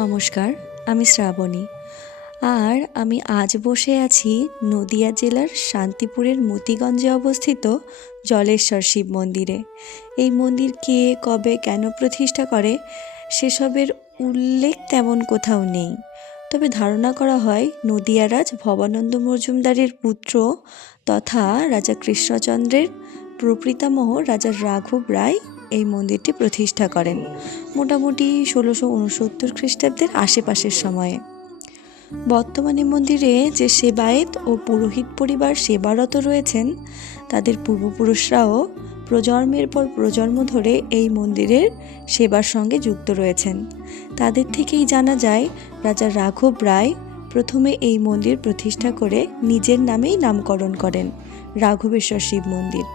নমস্কার, আমি শ্রাবণী। আর আমি আজ বসে আছি নদিয়া জেলার শান্তিপুরের মতিগঞ্জে অবস্থিত জলেশ্বর শিব মন্দিরে। এই মন্দির কে, কবে, কেন প্রতিষ্ঠা করে সেসবের উল্লেখ তেমন কোথাও নেই। তবে ধারণা করা হয় নদিয়া রাজ ভবানন্দ মজুমদারের পুত্র তথা রাজা কৃষ্ণচন্দ্রের প্রপিতামহ রাজা রাঘব রায় এই মন্দিরটি প্রতিষ্ঠা করেন মোটামুটি ১৬৬৯ খ্রিস্টাব্দের আশেপাশের সময়ে। বর্তমানে মন্দিরে যে সেবায়েত ও পুরোহিত পরিবার সেবারত রয়েছেন তাদের পূর্বপুরুষরাও প্রজন্মের পর প্রজন্ম ধরে এই মন্দিরের সেবার সঙ্গে যুক্ত রয়েছেন। তাদের থেকেই জানা যায় রাজা রাঘব রায় প্রথমে এই মন্দির প্রতিষ্ঠা করে নিজের নামেই নামকরণ করেন রাঘবেশ্বর শিব মন্দির।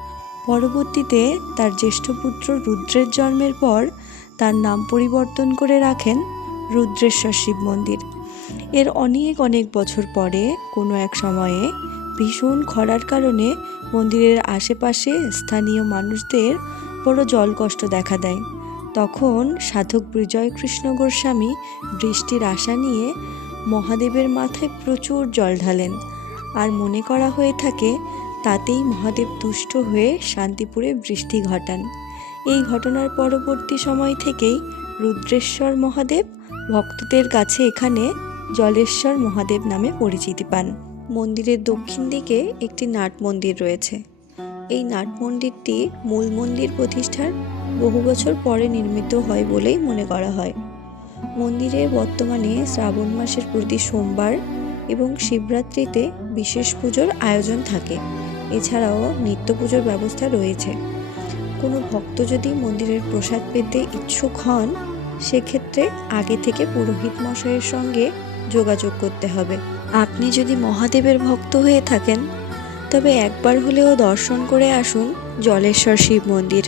পরবর্তীতে তার জ্যেষ্ঠ পুত্র রুদ্রের জন্মের পর তার নাম পরিবর্তন করে রাখেন রুদ্রেশ্বর শিব মন্দির। এর অনেক বছর পরে কোনো এক সময়ে ভীষণ খরার কারণে মন্দিরের আশেপাশে স্থানীয় মানুষদের বড় জলকষ্ট দেখা দেয়। তখন সাধক বিজয় কৃষ্ণ গোস্বামী বৃষ্টির আশা নিয়ে মহাদেবের মাথায় প্রচুর জল ঢালেন, আর মনে করা হয়ে থাকে তাতেই মহাদেব তুষ্ট হয়ে শান্তিপুরে বৃষ্টি ঘটান। এই ঘটনার পরবর্তী সময় থেকেই রুদ্রেশ্বর মহাদেব ভক্তদের কাছে এখানে জলেশ্বর মহাদেব নামে পরিচিতি পান। মন্দিরের দক্ষিণ দিকে একটি নাট মন্দির রয়েছে। এই নাট মন্দিরটি মূল মন্দির প্রতিষ্ঠার বহু বছর পরে নির্মিত হয় বলেই মনে করা হয়। মন্দিরে বর্তমানে শ্রাবণ মাসের প্রতি সোমবার এবং শিবরাত্রিতে বিশেষ পুজোর আয়োজন থাকে। এছাড়াও নিত্য পুজোর ব্যবস্থা রয়েছে। কোনো ভক্ত যদি মন্দিরের প্রসাদ পেতে ইচ্ছুক হন সেক্ষেত্রে আগে থেকে পুরোহিত মশাইয়ের সঙ্গে যোগাযোগ করতে হবে। আপনি যদি মহাদেবের ভক্ত হয়ে থাকেন তবে একবার হলেও দর্শন করে আসুন জলেশ্বর শিব মন্দির।